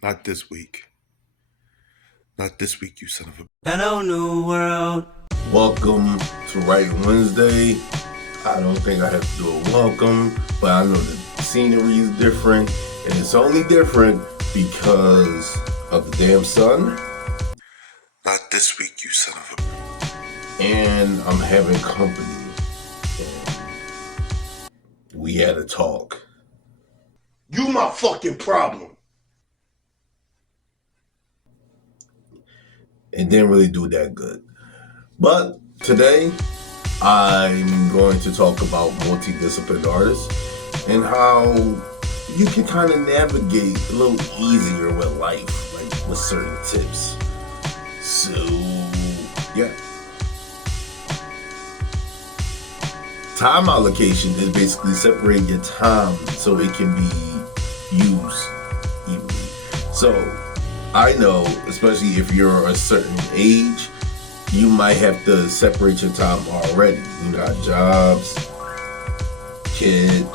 Not this week. Not this week, you son of a... Hello, New World. Welcome to Right Wednesday. I don't think I have to do a welcome, but I know the scenery is different, and it's only different because of the damn sun. Not this week, you son of a... And I'm having company. And we had a talk. You my fucking problem. It didn't really do that good. But today, I'm going to talk about multidisciplinary artists and how you can kind of navigate a little easier with life, like with certain tips. So, yeah. Time allocation is basically separating your time so it can be used evenly. So, I know, especially if you're a certain age, you might have to separate your time already. You got jobs, kids,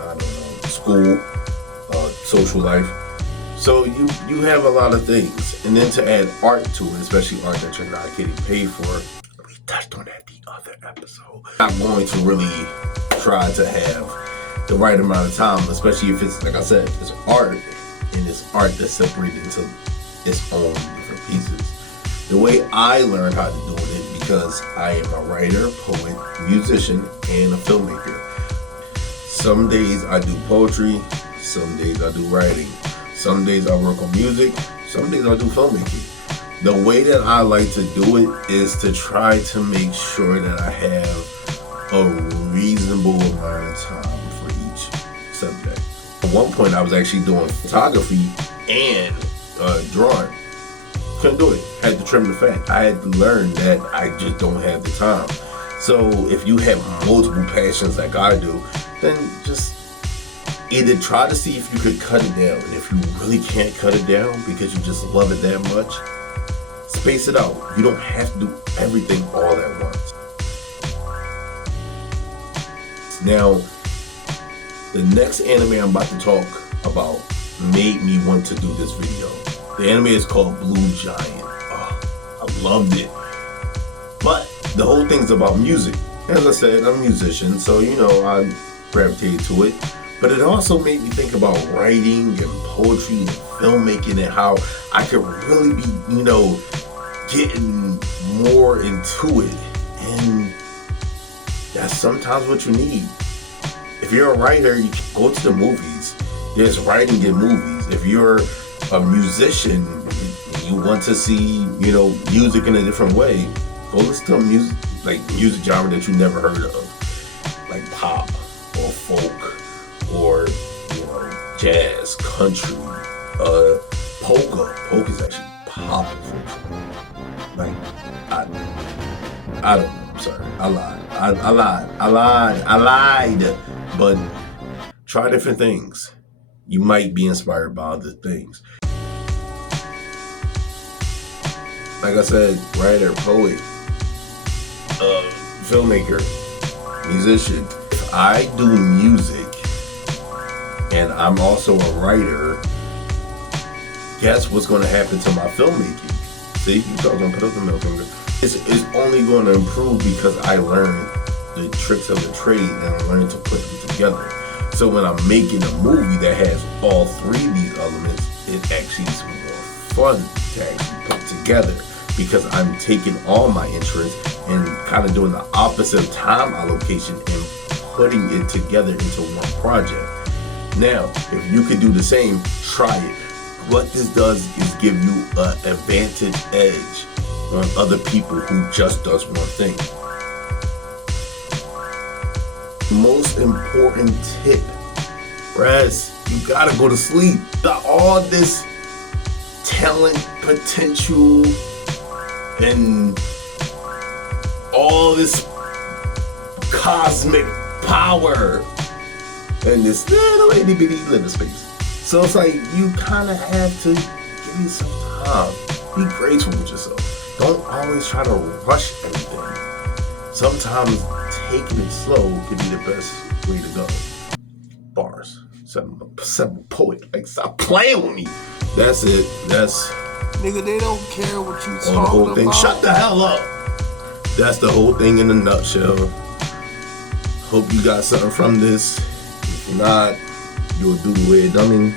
I don't know, school, social life. So you have a lot of things. And then to add art to it, especially art that you're not getting paid for, we touched on that the other episode. I'm going to really try to have the right amount of time, especially if it's, like I said, it's art, and it's art that's separated into its own different pieces. The way I learned how to do it because I am a writer, poet, musician, and a filmmaker. Some days I do poetry, some days I do writing, some days I work on music, some days I do filmmaking. The way that I like to do it is to try to make sure that I have a reasonable amount of time for each subject. At one point I was actually doing photography and drawing. Couldn't do it. Had to trim the fat. I had to learn that I just don't have the time. So if you have multiple passions like I do, then just either try to see if you could cut it down. And if you really can't cut it down because you just love it that much, space it out. You don't have to do everything all at once. Now, the next anime I'm about to talk about made me want to do this video. The anime is called Blue Giant. Oh, I loved it. But the whole thing's about music. As I said, I'm a musician, so I gravitated to it. But it also made me think about writing and poetry and filmmaking and how I could really be, getting more into it. And that's sometimes what you need. If you're a writer, you can go to the movies. There's writing in movies. If you're a musician, you want to see, music in a different way, go listen to music genre that you never heard of, like pop or folk or, jazz, country, polka. Polka is actually powerful. Like, I don't know, I'm sorry, I lied, but try different things. You might be inspired by other things. Like I said, writer, poet, filmmaker, musician. If I do music and I'm also a writer, guess what's going to happen to my filmmaking? See, you thought I was going to put up the middle finger. It's only going to improve because I learned the tricks of the trade and I learned to put them together. So when I'm making a movie that has all three of these elements, it actually is more fun to actually put together because I'm taking all my interests and kind of doing the opposite of time allocation and putting it together into one project. Now, if you could do the same, try it. What this does is give you an advantage edge on other people who just does one thing. Most important tip: rest. You gotta go to sleep. Got all this talent, potential, and all this cosmic power, and this little itty bitty little space. So it's like you kind of have to give yourself time. Be graceful with yourself. Don't always try to rush everything. Sometimes taking it slow can be the best way to go. Bars. Seven poet. Like, stop playing with me. That's it. That's Nigga, they don't care what you on the talking whole thing. about. Shut the hell up. That's the whole thing in a nutshell. Hope you got something from this. If not, you'll do the way dummy.